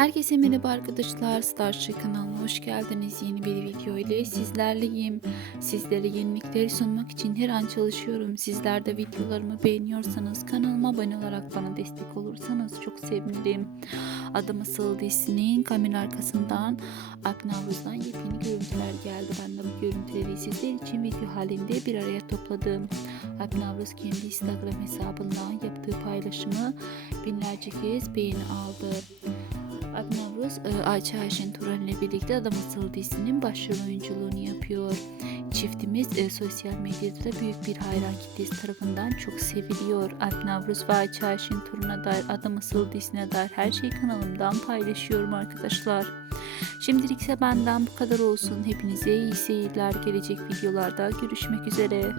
Herkese merhaba arkadaşlar. Starship kanalına hoş geldiniz. Yeni bir video ile sizlerleyim. Sizlere yenilikleri sunmak için her an çalışıyorum. Sizler de videolarımı beğeniyorsanız kanalıma abone olarak bana destek olursanız çok sevinirim. Adım Asıl dizisinin kamera arkasından Akın Havuz'dan yepyeni görüntüler geldi. Ben de bu görüntüleri sizler için video halinde bir araya topladım. Havuz kendi Instagram hesabından yaptığı paylaşımı binlerce kez beğeni aldı. Adnan Navruz, e, Ayça Ayşen Turan ile birlikte Adam Asıl dizisinin başrol oyunculuğunu yapıyor. Çiftimiz e, sosyal medyada da büyük bir hayran kitlesi tarafından çok seviliyor. Alp Navruz ve Ayça Ayşen Turan'a dair Adam Asıl dizisine dair her şeyi kanalımdan paylaşıyorum arkadaşlar. Şimdilik ise benden bu kadar olsun. Hepinize iyi seyirler. Gelecek videolarda görüşmek üzere.